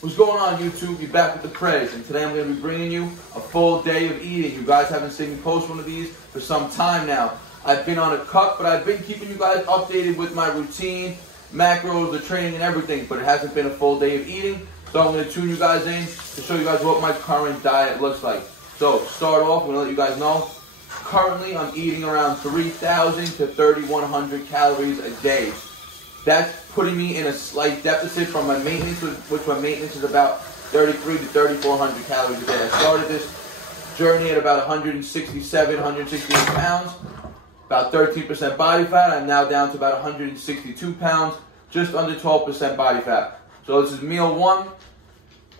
What's going on, YouTube? You're back with the Prez, and today I'm going to be bringing you a full day of eating. You guys haven't seen me post one of these for some time now. I've been on a cut, but I've been keeping you guys updated with my routine, macros, the training, and everything, but it hasn't been a full day of eating, so I'm going to tune you guys in to show you guys what my current diet looks like. So, start off, I'm going to let you guys know, currently I'm eating around 3,000 to 3,100 calories a day. That's putting me in a slight deficit from my maintenance, which my maintenance is about 3,300 to 3,400 calories a day. I started this journey at about 167, 168 pounds, about 13% body fat. I'm now down to about 162 pounds, just under 12% body fat. So this is meal one.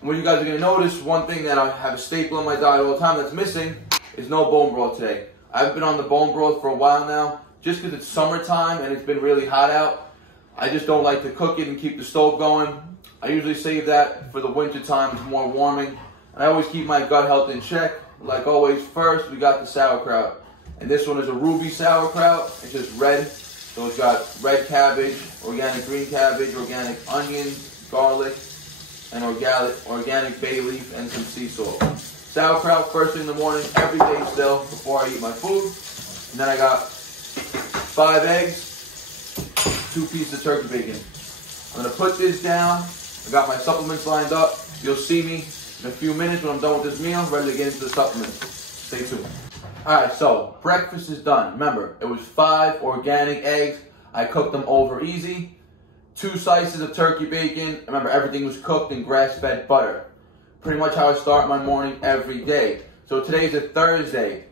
And what you guys are going to notice, one thing that I have a staple in my diet all the time that's missing is no bone broth today. I've been on the bone broth for a while now, just because it's summertime and it's been really hot out. I just don't like to cook it and keep the stove going. I usually save that for the winter time. It's more warming. And I always keep my gut health in check. Like always, first we got the sauerkraut. And this one is a ruby sauerkraut. It's just red. So it's got red cabbage, organic green cabbage, organic onions, garlic, and organic bay leaf, and some sea salt. Sauerkraut first thing in the morning, every day still, before I eat my food. And then I got 5 eggs. 2 pieces of turkey bacon. I'm going to put this down. I got my supplements lined up. You'll see me in a few minutes when I'm done with this meal, ready to get into the supplements. Stay tuned. Alright, so breakfast is done. Remember, it was 5 organic eggs. I cooked them over easy. 2 slices of turkey bacon. Remember, everything was cooked in grass-fed butter. Pretty much how I start my morning every day. So today's a Thursday.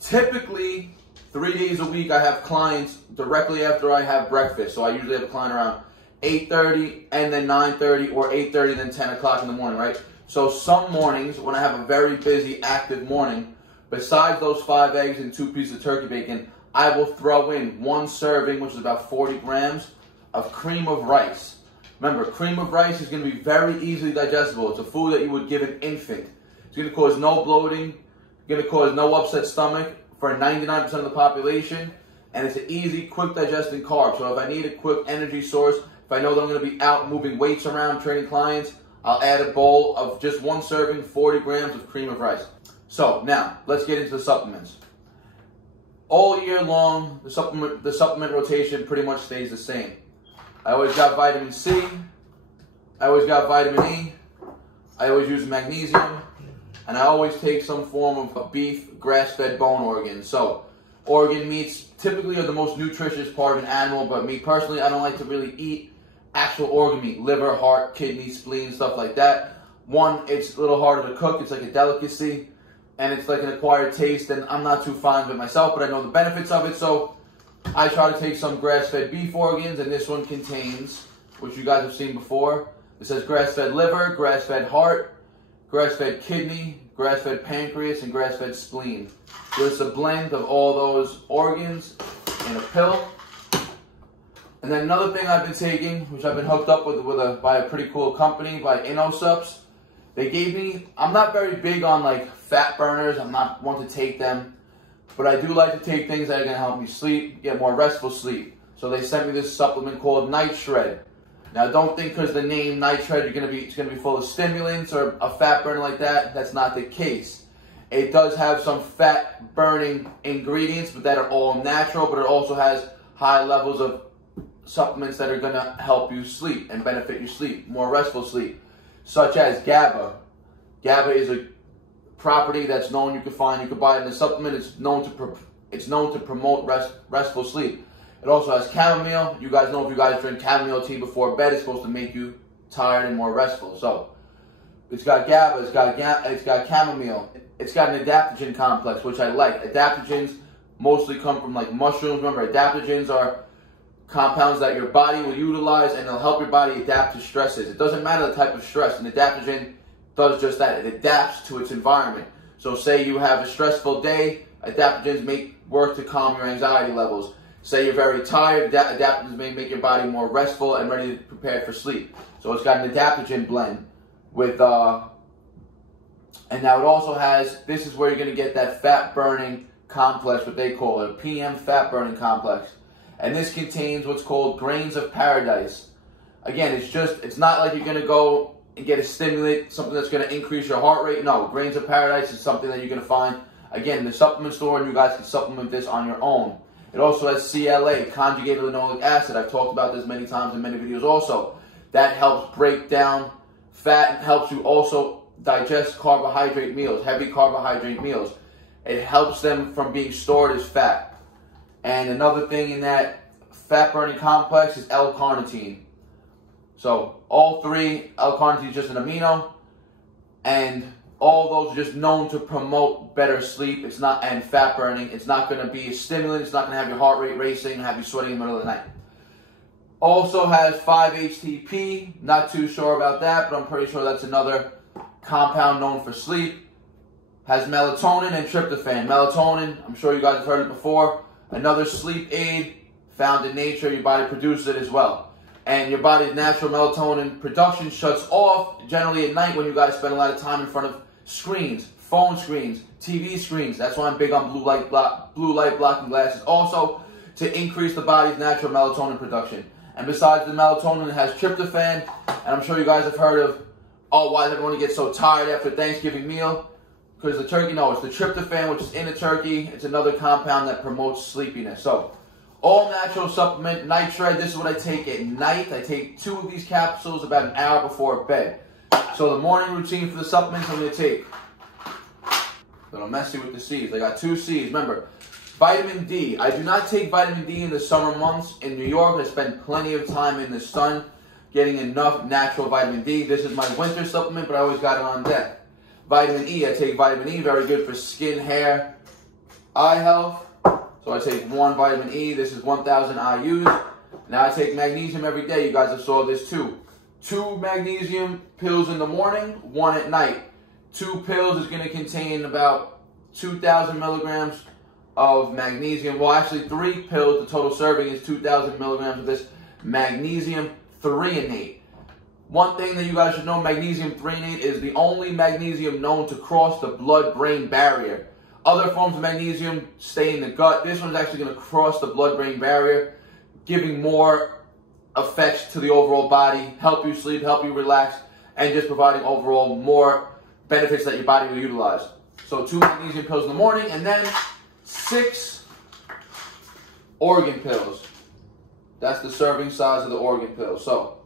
Typically, 3 days a week, I have clients directly after I have breakfast. So I usually have a client around 8:30 and then 9:30 or 8:30 and then 10 o'clock in the morning, right? So some mornings when I have a very busy, active morning, besides those 5 eggs and 2 pieces of turkey bacon, I will throw in 1 serving, which is about 40 grams, of cream of rice. Remember, cream of rice is going to be very easily digestible. It's a food that you would give an infant. It's going to cause no bloating, going to cause no upset stomach for 99% of the population, and it's an easy, quick digesting carb. So if I need a quick energy source, if I know that I'm going to be out moving weights around, training clients, I'll add a bowl of just 1 serving, 40 grams of cream of rice. So now, let's get into the supplements. All year long, the supplement rotation pretty much stays the same. I always got vitamin C, I always got vitamin E, I always use magnesium, and I always take some form of a beef grass-fed bone organ. So, organ meats typically are the most nutritious part of an animal, but me personally, I don't like to really eat actual organ meat, liver, heart, kidney, spleen, stuff like that. One, it's a little harder to cook, it's like a delicacy, and it's like an acquired taste, and I'm not too fond of it myself, but I know the benefits of it, so I try to take some grass-fed beef organs, and this one contains, which you guys have seen before, it says grass-fed liver, grass-fed heart, grass-fed kidney, grass-fed pancreas, and grass-fed spleen. So it's a blend of all those organs in a pill. And then another thing I've been taking, which I've been hooked up with by a pretty cool company, by Innosupps. They gave me, I'm not very big on like fat burners, I'm not one to take them, but I do like to take things that are going to help me sleep, get more restful sleep. So they sent me this supplement called NIGHTSHRED. Now, don't think because the name NIGHTSHRED it's going to be full of stimulants or a fat burner like that. That's not the case. It does have some fat burning ingredients, but that are all natural. But it also has high levels of supplements that are going to help you sleep and benefit your sleep, more restful sleep, such as GABA. GABA is a property that's known. You can buy it in a supplement. It's known to promote restful sleep. It also has chamomile. You guys know if you guys drink chamomile tea before bed, it's supposed to make you tired and more restful. So, it's got GABA, it's got chamomile. It's got an adaptogen complex, which I like. Adaptogens mostly come from like mushrooms. Remember, adaptogens are compounds that your body will utilize and they'll help your body adapt to stresses. It doesn't matter the type of stress. An adaptogen does just that. It adapts to its environment. So say you have a stressful day, adaptogens work to calm your anxiety levels. Say you're very tired, adaptogens may make your body more restful and ready to prepare for sleep. So it's got an adaptogen blend with, and now it also has, this is where you're going to get that fat burning complex, what they call it, a PM fat burning complex. And this contains what's called grains of paradise. Again, it's not like you're going to go and get a stimulant, something that's going to increase your heart rate. No, Grains of Paradise is something that you're going to find, again, in the supplement store, and you guys can supplement this on your own. It also has CLA, conjugated linoleic acid. I've talked about this many times in many videos also. That helps break down fat and helps you also digest carbohydrate meals, heavy carbohydrate meals. It helps them from being stored as fat. And another thing in that fat-burning complex is L-carnitine. So all three, L-carnitine is just an amino, and all those are just known to promote better sleep. It's not, and fat burning. It's not going to be a stimulant. It's not going to have your heart rate racing and have you sweating in the middle of the night. Also has 5-HTP. Not too sure about that, but I'm pretty sure that's another compound known for sleep. Has melatonin and tryptophan. Melatonin, I'm sure you guys have heard it before. Another sleep aid found in nature. Your body produces it as well. And your body's natural melatonin production shuts off generally at night when you guys spend a lot of time in front of screens, phone screens, TV screens. That's why I'm big on blue light blocking glasses. Also, to increase the body's natural melatonin production. And besides the melatonin, it has tryptophan. And I'm sure you guys have heard of, oh, why does everyone get so tired after Thanksgiving meal? Because the turkey, no, it's the tryptophan, which is in the turkey. It's another compound that promotes sleepiness. So, all natural supplement, NIGHTSHRED. This is what I take at night. I take 2 of these capsules about an hour before bed. So the morning routine for the supplements I'm going to take. A little messy with the C's. I got 2 C's. Remember, vitamin D. I do not take vitamin D in the summer months. In New York, I spend plenty of time in the sun getting enough natural vitamin D. This is my winter supplement, but I always got it on deck. Vitamin E. I take vitamin E. Very good for skin, hair, eye health. So I take 1 vitamin E. This is 1,000 IUs. Now I take magnesium every day. You guys have saw this too. 2 magnesium pills in the morning, 1 at night. 2 pills is going to contain about 2,000 milligrams of magnesium. Well, actually 3 pills. The total serving is 2,000 milligrams of this magnesium threonate. One thing that you guys should know, magnesium threonate is the only magnesium known to cross the blood-brain barrier. Other forms of magnesium stay in the gut. This one's actually going to cross the blood-brain barrier, giving more effects to the overall body, help you sleep, help you relax, and just providing overall more benefits that your body will utilize. So 2 magnesium pills in the morning, and then 6 organ pills. That's the serving size of the organ pills. So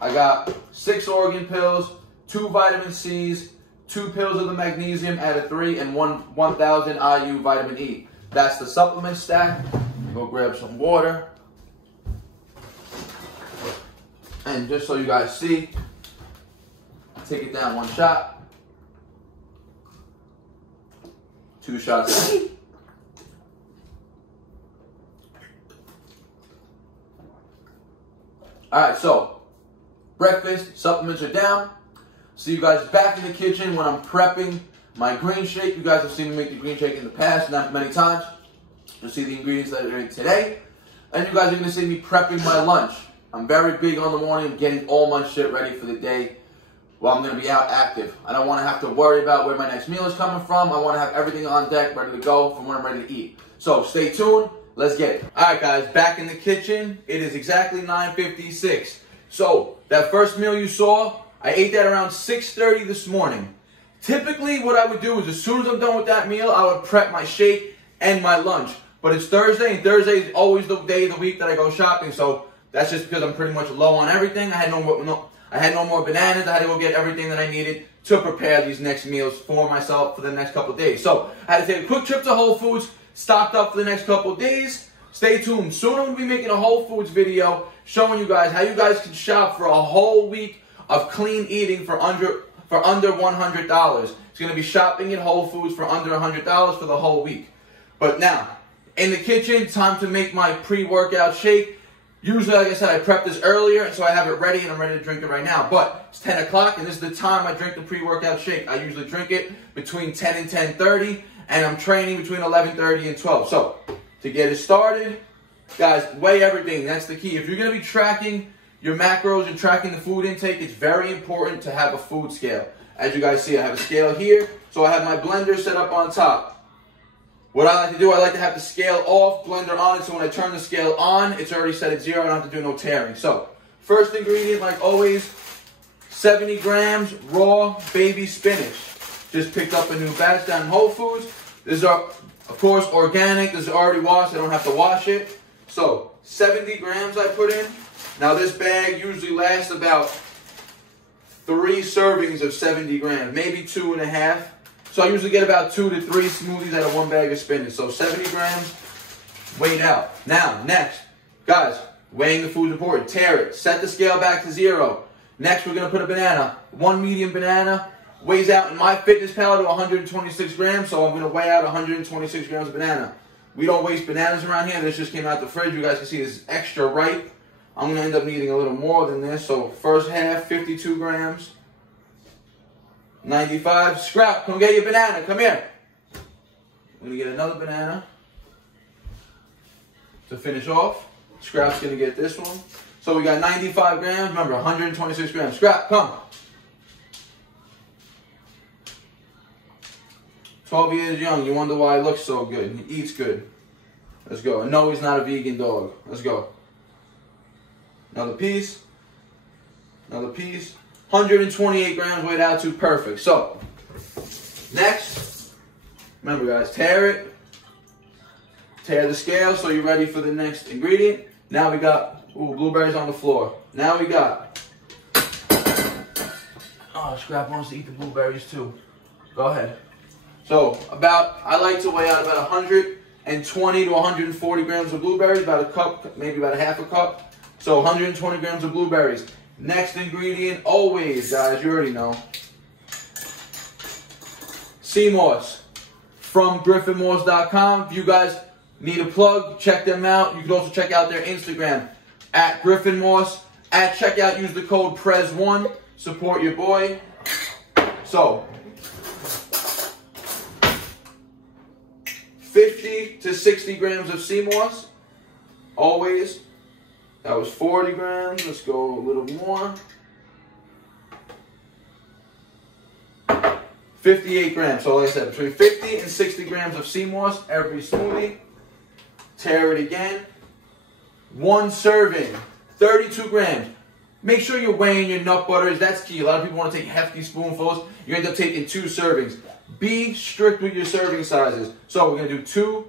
I got 6 organ pills, 2 vitamin C's, 2 pills of the magnesium out of 3, and 1,000 IU vitamin E. That's the supplement stack. Go grab some water. And just so you guys see, take it down 1 shot. 2 shots. Alright, so breakfast, supplements are down. See you guys back in the kitchen when I'm prepping my green shake. You guys have seen me make the green shake in the past, not many times. You'll see the ingredients that are in today. And you guys are going to see me prepping my lunch. I'm very big on the morning, getting all my shit ready for the day while I'm going to be out active. I don't want to have to worry about where my next meal is coming from. I want to have everything on deck, ready to go from when I'm ready to eat. So stay tuned. Let's get it. All right, guys, back in the kitchen. It is exactly 9:56. So that first meal you saw, I ate that around 6:30 this morning. Typically, what I would do is as soon as I'm done with that meal, I would prep my shake and my lunch. But it's Thursday, and Thursday is always the day of the week that I go shopping. So that's just because I'm pretty much low on everything. I had no more bananas. I had to go get everything that I needed to prepare these next meals for myself for the next couple of days. So I had to take a quick trip to Whole Foods, stocked up for the next couple of days. Stay tuned. Soon I'm going to be making a Whole Foods video showing you guys how you guys can shop for a whole week of clean eating for under $100. It's going to be shopping at Whole Foods for under $100 for the whole week. But now, in the kitchen, time to make my pre-workout shake. Usually, like I said, I prep this earlier, so I have it ready, and I'm ready to drink it right now. But it's 10 o'clock, and this is the time I drink the pre-workout shake. I usually drink it between 10 and 10:30, and I'm training between 11:30 and 12. So, to get it started, guys, weigh everything. That's the key. If you're going to be tracking your macros and tracking the food intake, it's very important to have a food scale. As you guys see, I have a scale here, so I have my blender set up on top. What I like to do, I like to have the scale off, blender on it, so when I turn the scale on, it's already set at 0. I don't have to do no tearing. So, first ingredient, like always, 70 grams raw baby spinach. Just picked up a new batch down in Whole Foods. These are, of course, organic. This is already washed. I don't have to wash it. So 70 grams I put in. Now this bag usually lasts about 3 servings of 70 grams, maybe 2.5. So I usually get about 2 to 3 smoothies out of 1 bag of spinach. So 70 grams weighed out. Now, next, guys, weighing the food is important. Tear it. Set the scale back to 0. Next, we're going to put a banana. 1 medium banana weighs out in my fitness pal to 126 grams. So I'm going to weigh out 126 grams of banana. We don't waste bananas around here. This just came out the fridge. You guys can see this is extra ripe. I'm going to end up needing a little more than this. So first half, 52 grams. 95. Scrap, come get your banana. Come here. I'm going to get another banana to finish off. Scrap's going to get this one. So we got 95 grams. Remember, 126 grams. Scrap, come. 12 years young. You wonder why he looks so good. He eats good. Let's go. And no, he's not a vegan dog. Let's go. Another piece. Another piece. 128 grams weighed out to perfect. So, next, remember guys, tear it. Tear the scale so you're ready for the next ingredient. Now we got, blueberries on the floor. Now we got, Scrap wants to eat the blueberries too. Go ahead. So, I like to weigh out about 120 to 140 grams of blueberries, about a cup, maybe about a half a cup. So 120 grams of blueberries. Next ingredient, always, guys, you already know. Sea moss from griffinmoss.com. If you guys need a plug, check them out. You can also check out their Instagram at griffinmoss. At checkout, use the code PREZ1. Support your boy. So, 50 to 60 grams of sea moss. Always. That was 40 grams. Let's go a little more. 58 grams. So like I said, between 50 and 60 grams of sea moss every smoothie. Tear it again. 1 serving. 32 grams. Make sure you're weighing your nut butters. That's key. A lot of people want to take hefty spoonfuls. You end up taking 2 servings. Be strict with your serving sizes. So we're going to do 2.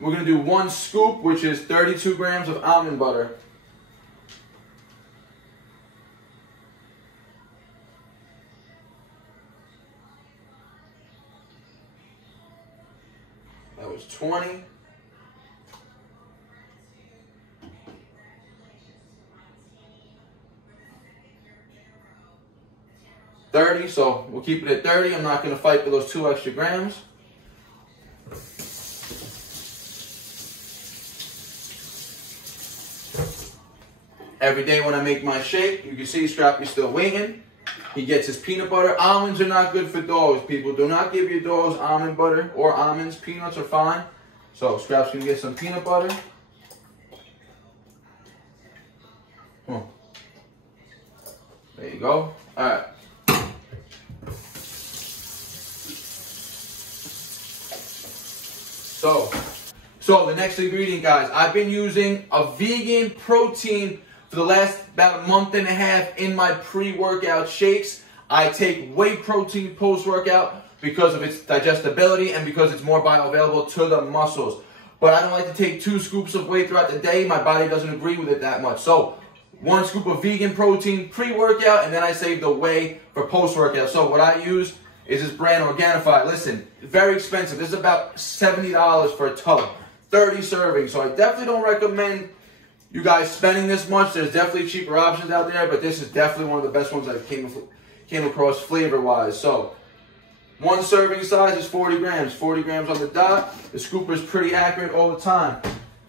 We're going to do 1 scoop, which is 32 grams of almond butter. That was 20. $30, so we'll keep it at 30. I'm not going to fight for those 2 extra grams. Every day when I make my shake, you can see Scrappy's still waiting. He gets his peanut butter. Almonds are not good for dogs, people. Do not give your dogs almond butter or almonds. Peanuts are fine. So Scrappy's going to get some peanut butter. There you go. All right. So the next ingredient, guys, I've been using a vegan protein for the last about a month and a half in my pre-workout shakes. I take whey protein post-workout because of its digestibility and because it's more bioavailable to the muscles. But I don't like to take 2 scoops of whey throughout the day. My body doesn't agree with it that much. So 1 scoop of vegan protein pre-workout, and then I save the whey for post-workout. So what I use is this brand Organifi. Listen, very expensive. This is about $70 for a tub. 30 servings. So I definitely don't recommend you guys spending this much. There's definitely cheaper options out there, but this is definitely one of the best ones I've came across flavor-wise. So 1 serving size is 40 grams. 40 grams on the dot. The scooper is pretty accurate all the time.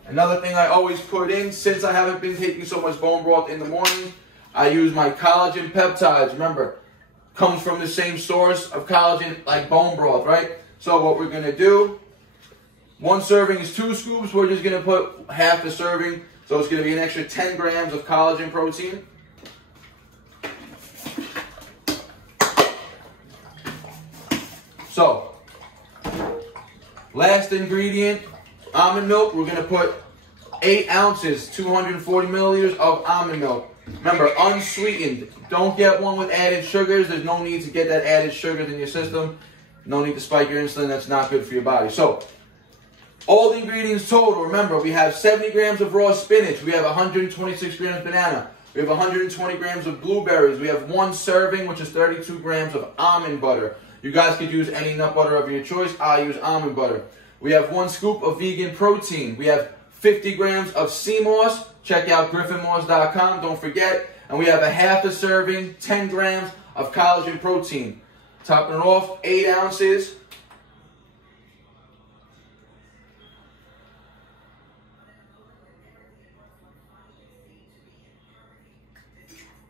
Another thing I always put in, since I haven't been taking so much bone broth in the morning, I use my collagen peptides. Remember, comes from the same source of collagen like bone broth, right? So what we're going to do, 1 serving is 2 scoops. We're just going to put half a serving. So it's going to be an extra 10 grams of collagen protein. So, last ingredient, almond milk. We're going to put 8 ounces, 240 milliliters of almond milk. Remember, unsweetened. Don't get one with added sugars. There's no need to get that added sugars in your system. No need to spike your insulin. That's not good for your body. So, all the ingredients total, remember, we have 70 grams of raw spinach. We have 126 grams of banana. We have 120 grams of blueberries. We have 1 serving, which is 32 grams of almond butter. You guys could use any nut butter of your choice. I use almond butter. We have 1 scoop of vegan protein. We have 50 grams of sea moss. Check out griffinmoss.com, don't forget. And we have a half a serving, 10 grams of collagen protein. Topping it off, 8 ounces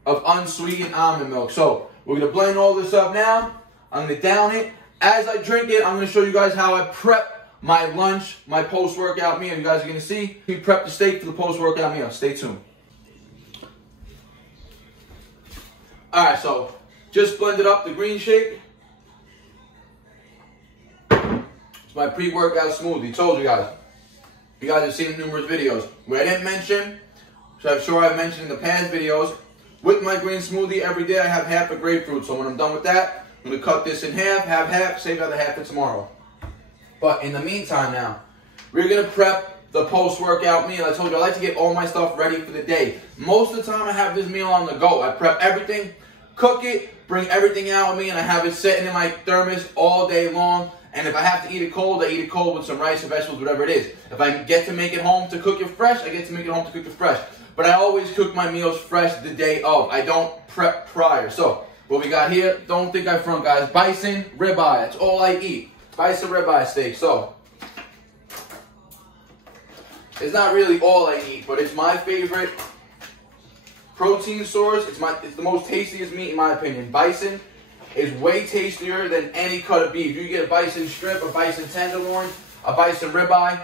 of unsweetened almond milk. So, we're going to blend all this up now. I'm going to down it. As I drink it, I'm going to show you guys how I prep my lunch, my post-workout meal. You guys are going to see we prep the steak for the post-workout meal. Stay tuned. Alright, so just blended up the green shake. It's my pre-workout smoothie. Told you guys. You guys have seen numerous videos. What I didn't mention, which I'm sure I've mentioned in the past videos, with my green smoothie every day I have half a grapefruit. So when I'm done with that, I'm going to cut this in half, have half, save the other half for tomorrow. But in the meantime now, we're going to prep the post-workout meal. I told you I like to get all my stuff ready for the day. Most of the time I have this meal on the go. I prep everything, cook it, bring everything out with me, and I have it sitting in my thermos all day long. And if I have to eat it cold, I eat it cold with some rice or vegetables, whatever it is. If I get to make it home to cook it fresh, I get to make it home to cook it fresh. But I always cook my meals fresh the day of. I don't prep prior. So what we got here, don't think I front, guys. Bison ribeye, that's all I eat. Bison ribeye steak. So it's not really all I eat, but it's my favorite protein source. It's the most tastiest meat in my opinion. Bison is way tastier than any cut of beef. You get a bison strip, a bison tenderloin, a bison ribeye.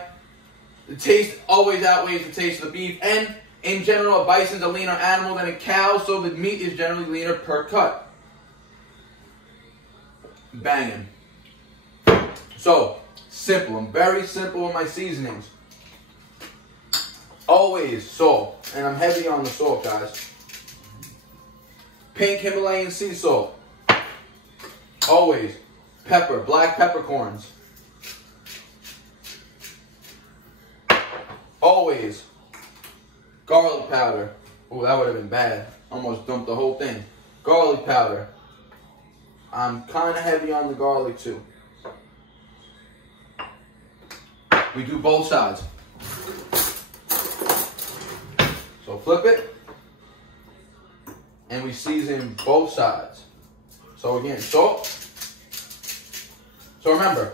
The taste always outweighs the taste of the beef. And in general, a bison's a leaner animal than a cow, so the meat is generally leaner per cut. Banging. So, simple. I'm very simple with my seasonings. Always salt. And I'm heavy on the salt, guys. Pink Himalayan sea salt. Always. Pepper. Black peppercorns. Always. Garlic powder. Oh, that would have been bad. Almost dumped the whole thing. Garlic powder. I'm kind of heavy on the garlic too. We do both sides. So flip it. And we season both sides. So again, salt. So remember,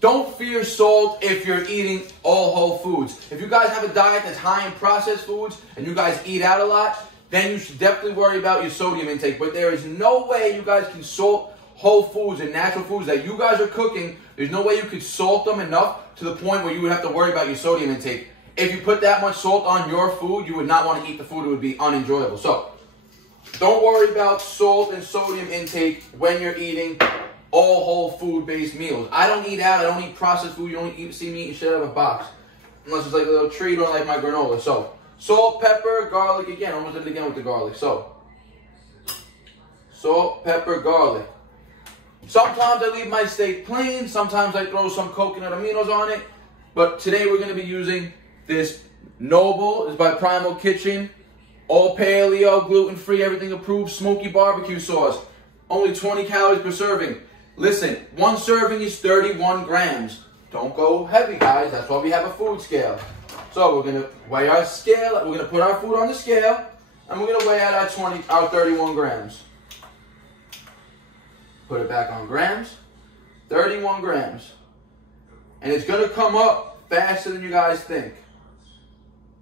don't fear salt if you're eating all whole foods. If you guys have a diet that's high in processed foods and you guys eat out a lot, then you should definitely worry about your sodium intake. But there is no way you guys can salt whole foods and natural foods that you guys are cooking. There's no way you could salt them enough to the point where you would have to worry about your sodium intake. If you put that much salt on your food, you would not want to eat the food. It would be unenjoyable. So don't worry about salt and sodium intake when you're eating all whole food based meals. I don't eat out. I don't eat processed food. You don't see me eating shit out of a box. Unless it's like a little treat or like my granola. So salt, pepper, garlic again. Almost did it again with the garlic. So salt, pepper, garlic. Sometimes I leave my steak plain. Sometimes I throw some coconut aminos on it. But today we're going to be using this Noble. It's by Primal Kitchen. All paleo, gluten-free, everything approved. Smoky barbecue sauce. Only 20 calories per serving. Listen, one serving is 31 grams. Don't go heavy, guys. That's why we have a food scale. So we're going to weigh our scale. We're going to put our food on the scale. And we're going to weigh out our 31 grams. Put it back on grams. 31 grams. And it's going to come up faster than you guys think.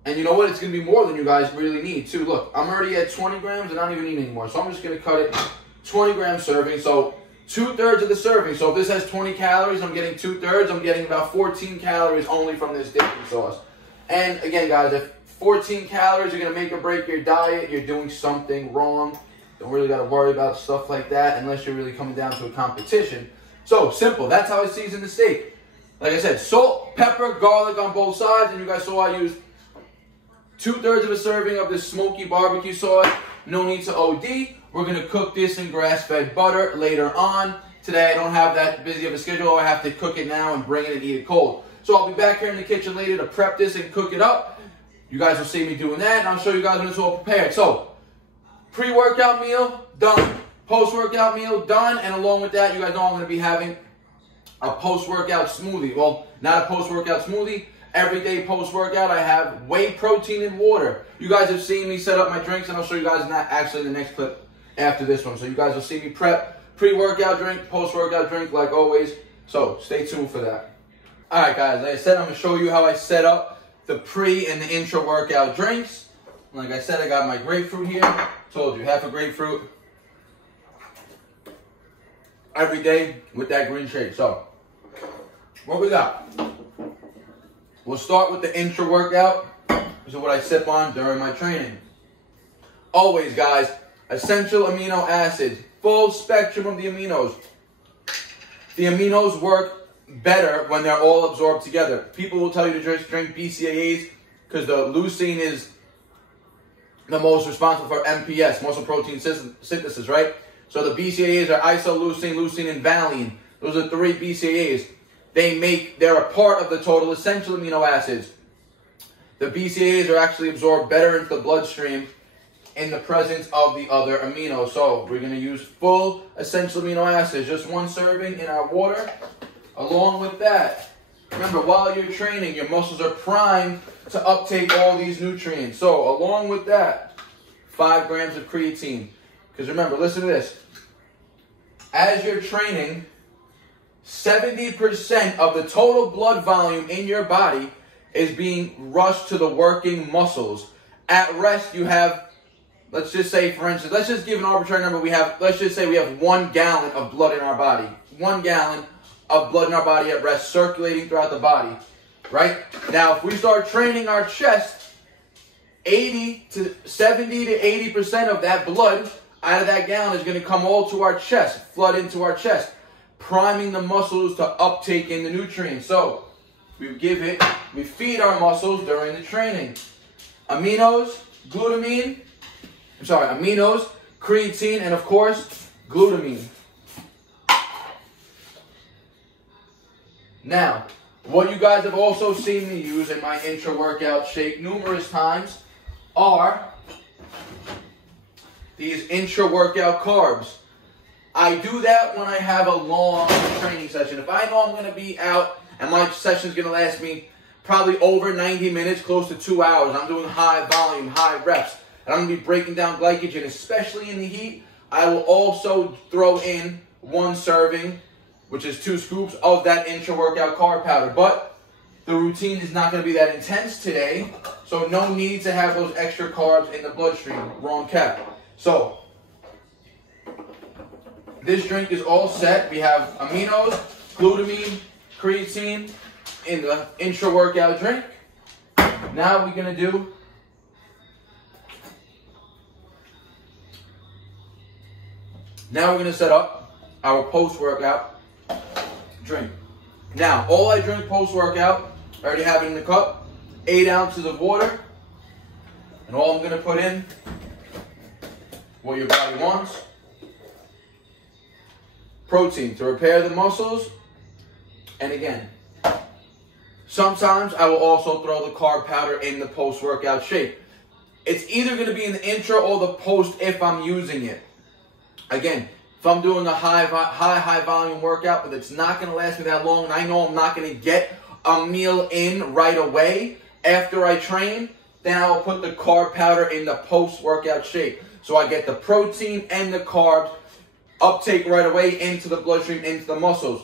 And you know what? It's going to be more than you guys really need, too. Look, I'm already at 20 grams and I don't even need anymore. So I'm just going to cut it 20 gram serving. So 2/3 of the serving. So if this has 20 calories, I'm getting 2/3. I'm getting about 14 calories only from this dipping sauce. And again, guys, if 14 calories are going to make or break your diet, you're doing something wrong. Don't really got to worry about stuff like that unless you're really coming down to a competition. So simple. That's how I season the steak. Like I said, salt, pepper, garlic on both sides. And you guys saw I used 2/3 of a serving of this smoky barbecue sauce. No need to OD. We're going to cook this in grass-fed butter later on. Today I don't have that busy of a schedule. I have to cook it now and bring it and eat it cold. So I'll be back here in the kitchen later to prep this and cook it up. You guys will see me doing that, and I'll show you guys when it's all prepared. So, pre-workout meal, done. Post-workout meal, done. And along with that, you guys know I'm going to be having a post-workout smoothie. Well, not a post-workout smoothie. Every day post-workout, I have whey protein and water. You guys have seen me set up my drinks, and I'll show you guys that actually in the next clip after this one. So you guys will see me prep pre-workout drink, post-workout drink, like always. So stay tuned for that. All right, guys. Like I said, I'm going to show you how I set up the pre and the intra-workout drinks. Like I said, I got my grapefruit here. Told you, half a grapefruit every day with that green shake. So, what we got? We'll start with the intra-workout. This is what I sip on during my training. Always, guys, essential amino acids. Full spectrum of the aminos. The aminos work better when they're all absorbed together. People will tell you to just drink BCAAs because the leucine is the most responsible for MPS, muscle protein synthesis, right? So the BCAAs are isoleucine, leucine, and valine. Those are 3 BCAAs. They're a part of the total essential amino acids. The BCAAs are actually absorbed better into the bloodstream in the presence of the other aminos. So we're going to use full essential amino acids, just 1 serving in our water. Along with that, remember, while you're training, your muscles are primed to uptake all these nutrients. So along with that, 5 grams of creatine. Because remember, listen to this. As you're training, 70% of the total blood volume in your body is being rushed to the working muscles. At rest, you have, let's just say, for instance, let's just give an arbitrary number. Let's just say we have 1 gallon of blood in our body. 1 gallon of blood in our body at rest, circulating throughout the body, right? Now, if we start training our chest, 70 to 80% of that blood out of that gallon is going to come all to our chest, flood into our chest, priming the muscles to uptake in the nutrients. So, we feed our muscles during the training. Aminos, creatine, and of course, glutamine. Now, what you guys have also seen me use in my intra-workout shake numerous times are these intra-workout carbs. I do that when I have a long training session. If I know I'm going to be out and my session is going to last me probably over 90 minutes, close to 2 hours, I'm doing high volume, high reps, and I'm going to be breaking down glycogen, especially in the heat, I will also throw in 1 serving, which is 2 scoops of that intra-workout carb powder. But the routine is not going to be that intense today, so no need to have those extra carbs in the bloodstream. Wrong cap. So, this drink is all set. We have aminos, glutamine, creatine in the intra-workout drink. Now we're going to set up our post-workout drink. Now, all I drink post-workout, I already have it in the cup, 8 ounces of water, and all I'm going to put in, what your body wants, protein to repair the muscles, and again, sometimes I will also throw the carb powder in the post-workout shake. It's either going to be in the intra or the post if I'm using it. Again, if I'm doing a high volume workout, but it's not going to last me that long, and I know I'm not going to get a meal in right away after I train, then I'll put the carb powder in the post-workout shake. So I get the protein and the carbs uptake right away into the bloodstream, into the muscles.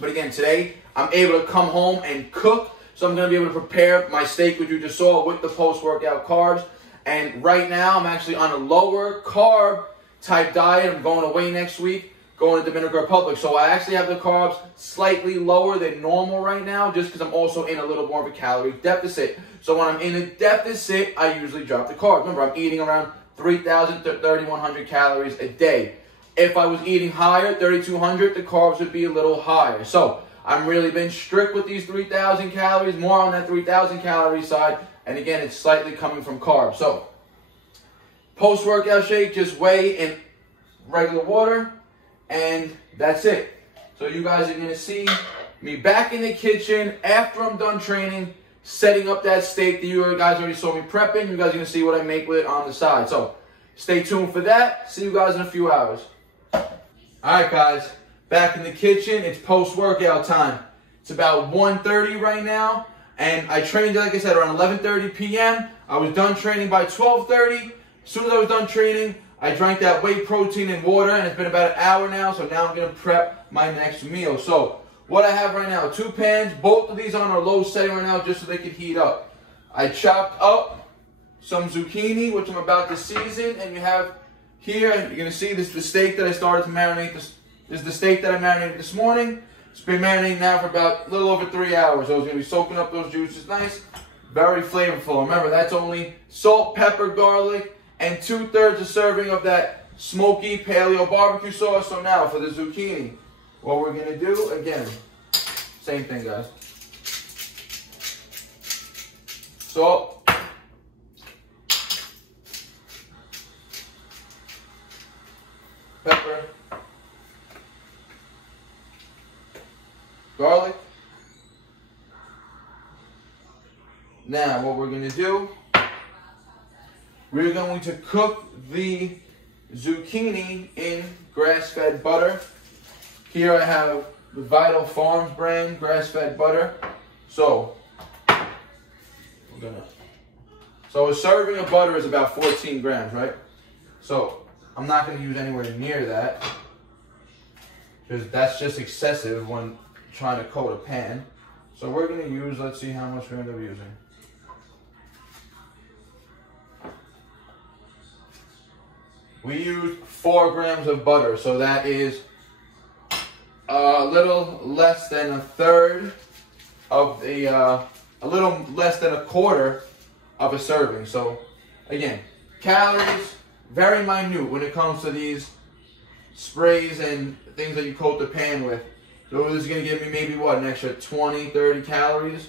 But again, today, I'm able to come home and cook, so I'm going to be able to prepare my steak, which you just saw, with the post-workout carbs. And right now, I'm actually on a lower carb type diet. I'm going away next week, going to Dominican Republic. So I actually have the carbs slightly lower than normal right now, just because I'm also in a little more of a calorie deficit. So when I'm in a deficit, I usually drop the carbs. Remember, I'm eating around 3,000 to 3,100 calories a day. If I was eating higher, 3,200, the carbs would be a little higher. So I'm really been strict with these 3,000 calories, more on that 3,000 calorie side, And again, it's slightly coming from carbs. So, post-workout shake, just whey and regular water, and that's it. So you guys are going to see me back in the kitchen after I'm done training, setting up that steak that you guys already saw me prepping. You guys are going to see what I make with it on the side. So stay tuned for that. See you guys in a few hours. Alright guys, back in the kitchen. It's post-workout time. It's about 1:30 right now. And I trained, like I said, around 11:30 p.m. I was done training by 12:30. As soon as I was done training, I drank that whey protein and water, and it's been about an hour now, so now I'm going to prep my next meal. So, what I have right now, 2 pans, both of these on a low setting right now just so they can heat up. I chopped up some zucchini, which I'm about to season, and you have here, you're going to see this is the steak that I started to marinate. This is the steak that I marinated this morning. It's been marinating now for about a little over 3 hours. So it's going to be soaking up those juices nice, very flavorful. Remember, that's only salt, pepper, garlic, and 2/3 a serving of that smoky paleo barbecue sauce. So now for the zucchini, what we're gonna do, again, same thing guys. Salt, pepper, garlic. Now what we're gonna do, we're going to cook the zucchini in grass-fed butter. Here I have the Vital Farms brand grass-fed butter. So a serving of butter is about 14 grams, right? So I'm not going to use anywhere near that, because that's just excessive when trying to coat a pan. So we're going to use, let's see how much we're going to be using. We used 4 grams of butter, so that is a little less than a third of the, a little less than a quarter of a serving. So again, calories, very minute when it comes to these sprays and things that you coat the pan with. So this is going to give me maybe what, an extra 20, 30 calories.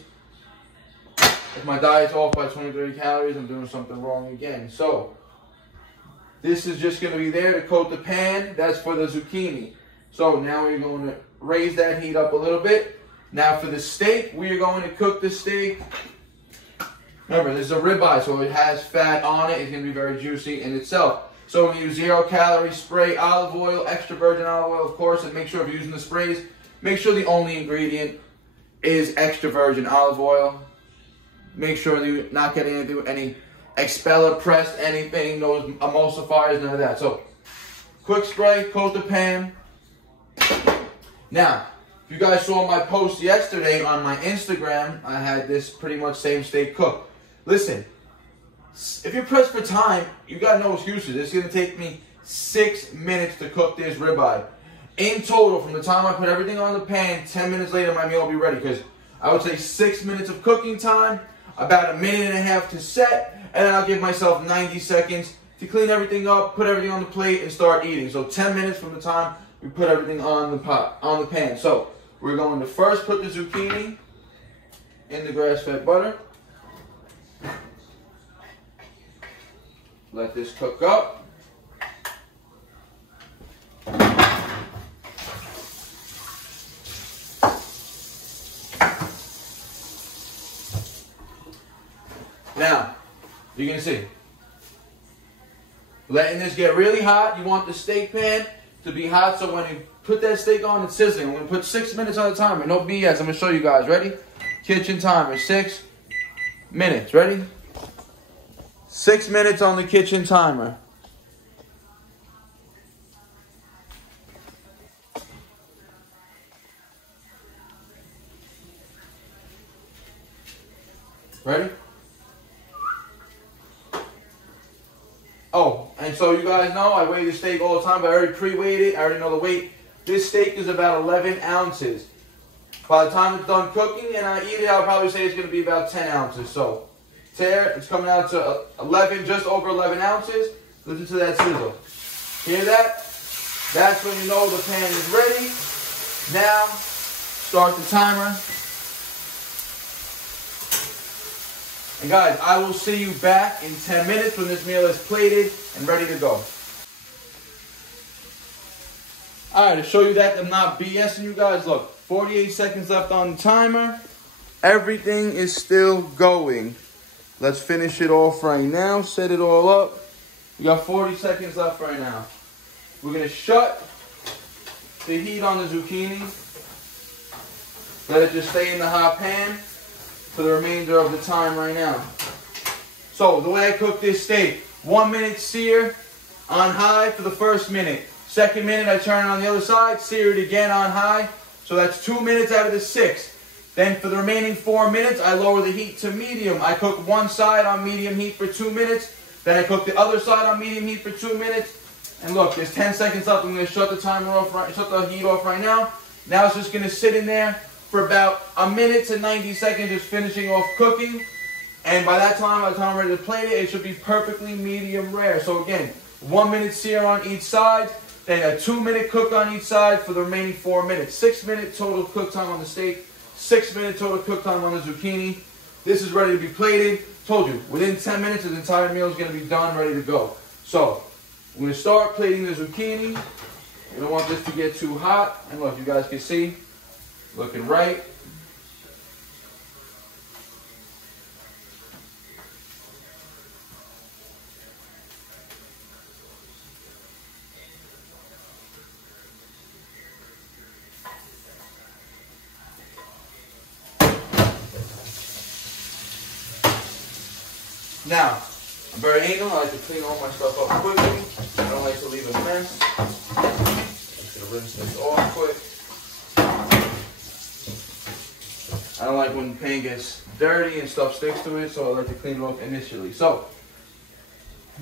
If my diet's off by 20, 30 calories, I'm doing something wrong again. So this is just going to be there to coat the pan. That's for the zucchini. So now we're going to raise that heat up a little bit. Now for the steak, we are going to cook the steak. Remember, this is a ribeye, so it has fat on it. It's going to be very juicy in itself. So we use 0-calorie spray olive oil, extra virgin olive oil, of course. And make sure if you're using the sprays, make sure the only ingredient is extra virgin olive oil. Make sure you're not getting any expeller pressed, anything, those emulsifiers, none of that. So, quick spray, coat the pan. Now, if you guys saw my post yesterday on my Instagram, I had this pretty much same steak cooked. Listen, if you're pressed for time, you got no excuses. It's going to take me 6 minutes to cook this ribeye. In total, from the time I put everything on the pan, 10 minutes later, my meal will be ready. Because I would say 6 minutes of cooking time, about 1.5 minutes to set, and then I'll give myself 90 seconds to clean everything up, put everything on the plate, and start eating. So 10 minutes from the time we put everything on the pan. So we're going to first put the zucchini in the grass-fed butter. Let this cook up. Now, you can see, letting this get really hot. You want the steak pan to be hot, so when you put that steak on, it's sizzling. I'm going to put 6 minutes on the timer. No BS. I'm going to show you guys. Ready? Kitchen timer. 6 minutes. Ready? 6 minutes on the kitchen timer. Ready? Oh, and so you guys know I weigh the steak all the time, but I already pre-weighed it. I already know the weight. This steak is about 11 ounces. By the time it's done cooking and I eat it, I'll probably say it's going to be about 10 ounces. So, there, it's coming out to 11, just over 11 ounces. Listen to that sizzle. Hear that? That's when you know the pan is ready. Now, start the timer. And guys, I will see you back in 10 minutes when this meal is plated and ready to go. All right, to show you that I'm not BSing you guys, look, 48 seconds left on the timer. Everything is still going. Let's finish it off right now, set it all up. We got 40 seconds left right now. We're gonna shut the heat on the zucchini. Let it just stay in the hot pan for the remainder of the time right now. So the way I cook this steak, 1 minute sear on high for the first minute. Second minute, I turn it on the other side, sear it again on high. So that's 2 minutes out of the 6. Then for the remaining 4 minutes, I lower the heat to medium. I cook one side on medium heat for 2 minutes. Then I cook the other side on medium heat for 2 minutes. And look, there's 10 seconds left. I'm going to shut the timer off, shut the heat off right now. Now it's just going to sit in there for about a minute to 90 seconds, just finishing off cooking. And by that time, by the time I'm ready to plate it, it should be perfectly medium rare. So again, 1 minute sear on each side. Then a 2 minute cook on each side for the remaining 4 minutes. 6 minute total cook time on the steak. 6 minute total cook time on the zucchini. This is ready to be plated. Told you, within 10 minutes, the entire meal is going to be done, ready to go. So, we're going to start plating the zucchini. You don't want this to get too hot. And look, you guys can see, looking right. Now, I'm very anal. I like to clean all my stuff up quickly. I don't like to leave a mess. Just gonna rinse this off quick. I don't like when the pan gets dirty and stuff sticks to it, so I like to clean it off initially. So,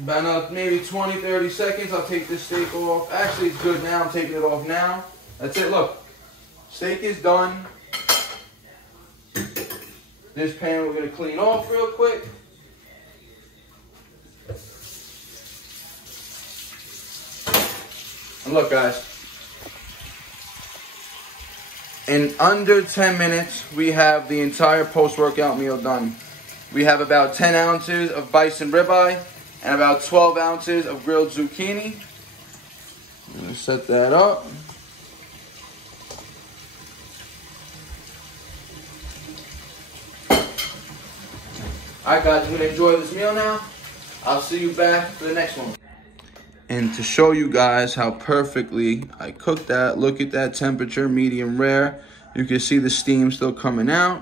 about maybe 20, 30 seconds, I'll take this steak off. Actually, it's good now. I'm taking it off now. That's it. Look, steak is done. This pan we're gonna clean off real quick. And look, guys, in under 10 minutes, we have the entire post-workout meal done. We have about 10 ounces of bison ribeye and about 12 ounces of grilled zucchini. I'm going to set that up. All right, guys, I'm going to enjoy this meal now. I'll see you back for the next one. And to show you guys how perfectly I cooked that, look at that temperature, medium rare. You can see the steam still coming out.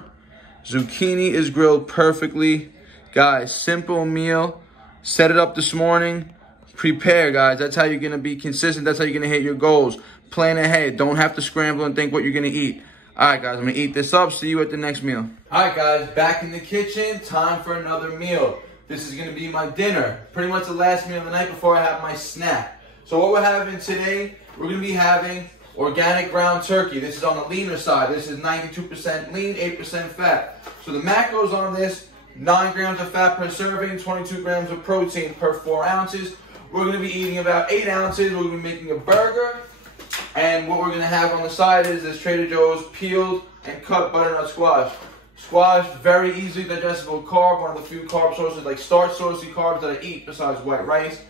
Zucchini is grilled perfectly. Guys, simple meal. Set it up this morning. Prepare, guys. That's how you're going to be consistent. That's how you're going to hit your goals. Plan ahead. Don't have to scramble and think what you're going to eat. All right, guys, I'm going to eat this up. See you at the next meal. All right, guys, back in the kitchen. Time for another meal. This is going to be my dinner, pretty much the last meal of the night before I have my snack. So what we're having today, we're going to be having organic ground turkey. This is on the leaner side. This is 92% lean, 8% fat. So the macros on this, 9 grams of fat per serving, 22 grams of protein per 4 ounces. We're going to be eating about 8 ounces. We're going to be making a burger. And what we're going to have on the side is this Trader Joe's peeled and cut butternut squash. Squash, very easily digestible carb, one of the few carb sources, like starch sourcey carbs that I eat besides white rice.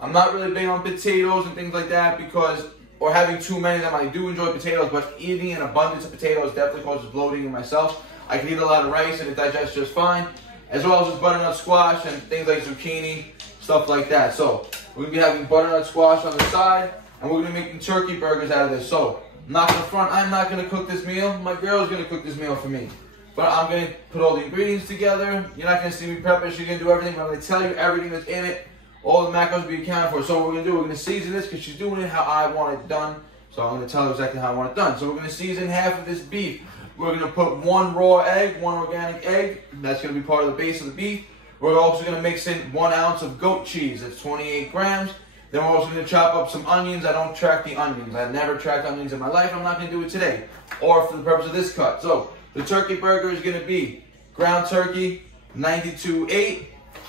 I'm not really big on potatoes and things like that because, or having too many of them. I do enjoy potatoes, but eating an abundance of potatoes definitely causes bloating in myself. I can eat a lot of rice and it digests just fine, as well as just butternut squash and things like zucchini, stuff like that. So we're going to be having butternut squash on the side, and we're going to be making turkey burgers out of this. So, not in the front, I'm not going to cook this meal. My girl's going to cook this meal for me. But I'm going to put all the ingredients together. You're not going to see me prep it. She's going to do everything. But I'm going to tell you everything that's in it. All the macros will be accounted for. So what we're going to do, we're going to season this because she's doing it how I want it done. So I'm going to tell her exactly how I want it done. So we're going to season half of this beef. We're going to put 1 raw egg, 1 organic egg. That's going to be part of the base of the beef. We're also going to mix in 1 ounce of goat cheese. That's 28 grams. Then we're also going to chop up some onions. I don't track the onions. I've never tracked onions in my life. I'm not going to do it today or for the purpose of this cut. So the turkey burger is going to be ground turkey, 92.8,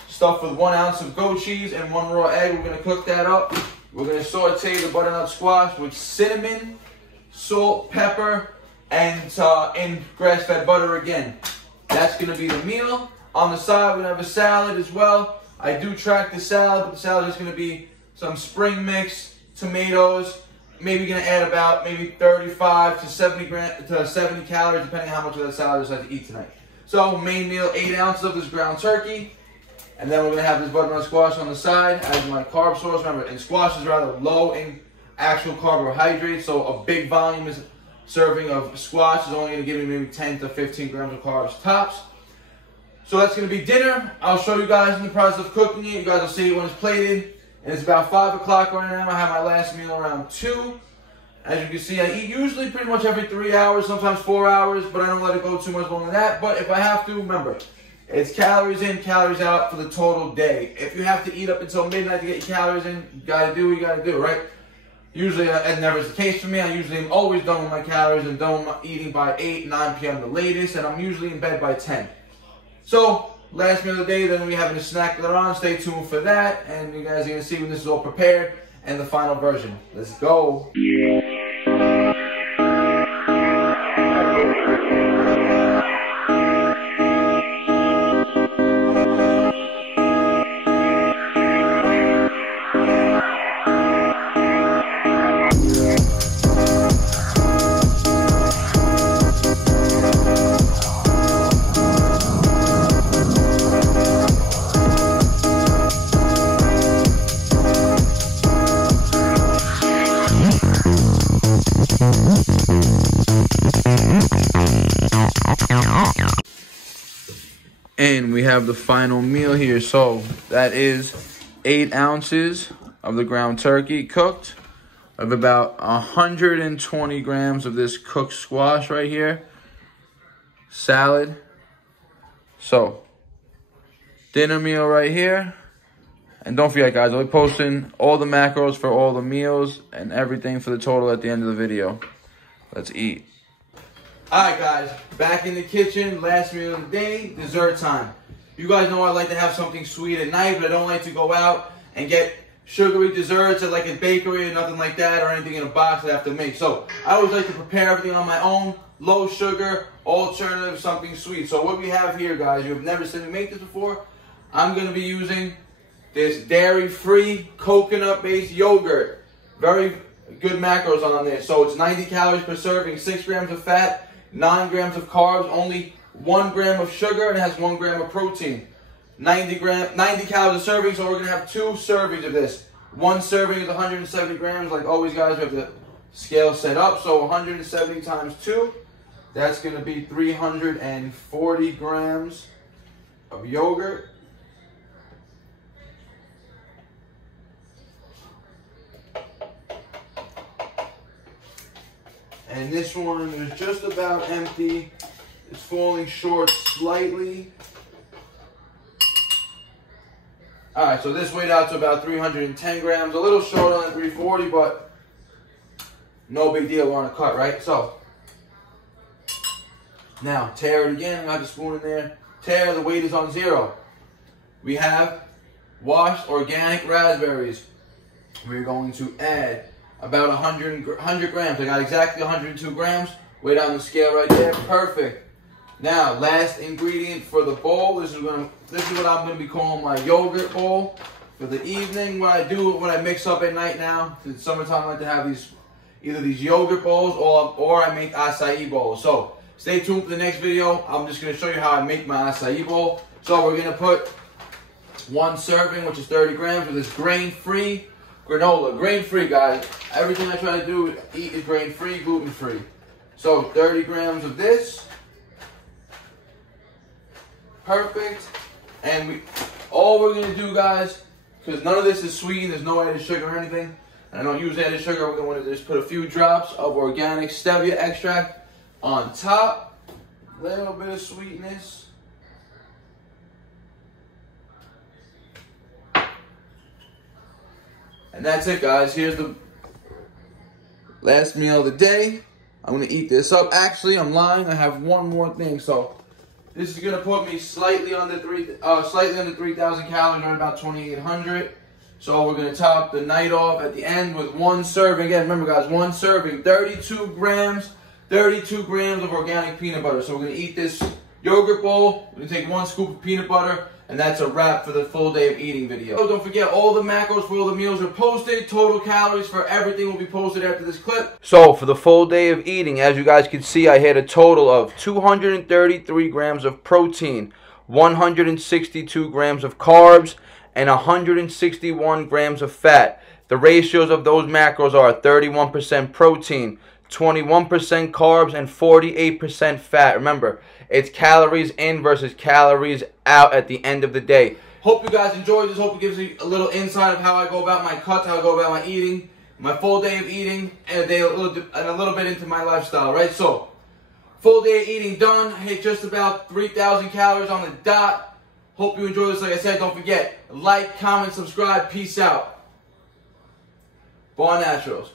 stuffed with 1 ounce of goat cheese and 1 raw egg. We're going to cook that up. We're going to saute the butternut squash with cinnamon, salt, pepper, and grass-fed butter again. That's going to be the meal. On the side, we're gonna have a salad as well. I do track the salad, but the salad is gonna be some spring mix, tomatoes. Maybe gonna add about maybe 35 to 70 calories, depending on how much of that salad I decide to eat tonight. So main meal, 8 ounces of this ground turkey. And then we're gonna have this butternut squash on the side as my carb source. Remember, and squash is rather low in actual carbohydrates, so a big volume serving of squash is only gonna give me maybe 10 to 15 grams of carbs tops. So that's gonna be dinner. I'll show you guys in the process of cooking it. You guys will see it when it's plated. And it's about 5 o'clock right now. I have my last meal around 2. As you can see, I eat usually pretty much every 3 hours, sometimes 4 hours, but I don't let it go too much longer than that. But if I have to, remember, it's calories in, calories out for the total day. If you have to eat up until midnight to get your calories in, you gotta do what you gotta do, right? Usually, that never is the case for me. I usually am always done with my calories and done with my eating by 8, 9 p.m. the latest, and I'm usually in bed by 10. So, last meal of the day, then we having a snack later on. Stay tuned for that, and you guys are gonna see when this is all prepared and the final version. Let's go. And we have the final meal here. So that is 8 ounces of the ground turkey cooked. I have about 120 grams of this cooked squash right here. Salad. So, dinner meal right here. And don't forget, guys, I'll be posting all the macros for all the meals and everything for the total at the end of the video. Let's eat. Alright guys, back in the kitchen, last meal of the day, dessert time. You guys know I like to have something sweet at night, but I don't like to go out and get sugary desserts at like a bakery or nothing like that, or anything in a box that I have to make. So I always like to prepare everything on my own, low sugar, alternative, something sweet. So what we have here, guys, you have never seen me make this before. I'm going to be using this dairy-free coconut-based yogurt. Very good macros on there. So it's 90 calories per serving, 6 grams of fat, 9 grams of carbs, only 1 gram of sugar, and it has 1 gram of protein. 90 calories a serving, so we're going to have 2 servings of this. 1 serving is 170 grams. Like always, guys, we have the scale set up. So 170 times 2, that's going to be 340 grams of yogurt. And this one is just about empty. It's falling short slightly. Alright, so this weighed out to about 310 grams. A little short on the 340, but no big deal. We're on a cut, right? So, now, tare it again. I got the spoon in there. Tare, the weight is on 0. We have washed organic raspberries. We're going to add about 100 grams. I got exactly 102 grams. Weigh down the scale right there. Perfect. Now, last ingredient for the bowl. This is what I'm going to be calling my yogurt bowl for the evening. What I do when I mix up at night now, it's summertime, I like to have either these yogurt bowls or I make acai bowls. So stay tuned for the next video. I'm just going to show you how I make my acai bowl. So we're going to put 1 serving, which is 30 grams, of this grain-free granola. Grain-free, guys. Everything I try to eat is grain-free, gluten-free. So 30 grams of this. Perfect. And all we're going to do, guys, because none of this is sweetened, there's no added sugar or anything, and I don't use added sugar, we're going to just put a few drops of organic stevia extract on top. A little bit of sweetness. And that's it, guys. Here's the last meal of the day. I'm going to eat this up. Actually, I'm lying. I have one more thing. So this is going to put me slightly under 3,000 calories, or about 2,800. So we're going to top the night off at the end with 1 serving. Again, remember, guys, 1 serving, 32 grams of organic peanut butter. So we're going to eat this yogurt bowl. We're gonna take 1 scoop of peanut butter, and that's a wrap for the full day of eating video. So don't forget, all the macros for all the meals are posted. Total calories for everything will be posted after this clip. So for the full day of eating, as you guys can see, I hit a total of 233 grams of protein, 162 grams of carbs, and 161 grams of fat. The ratios of those macros are 31% protein, 21% carbs, and 48% fat. Remember, it's calories in versus calories out at the end of the day. Hope you guys enjoyed this. Hope it gives you a little insight of how I go about my cuts, how I go about my eating, my full day of eating, and a little bit into my lifestyle, right? So, full day of eating done. I hit just about 3,000 calories on the dot. Hope you enjoy this. Like I said, don't forget, like, comment, subscribe. Peace out. BARNATURALS.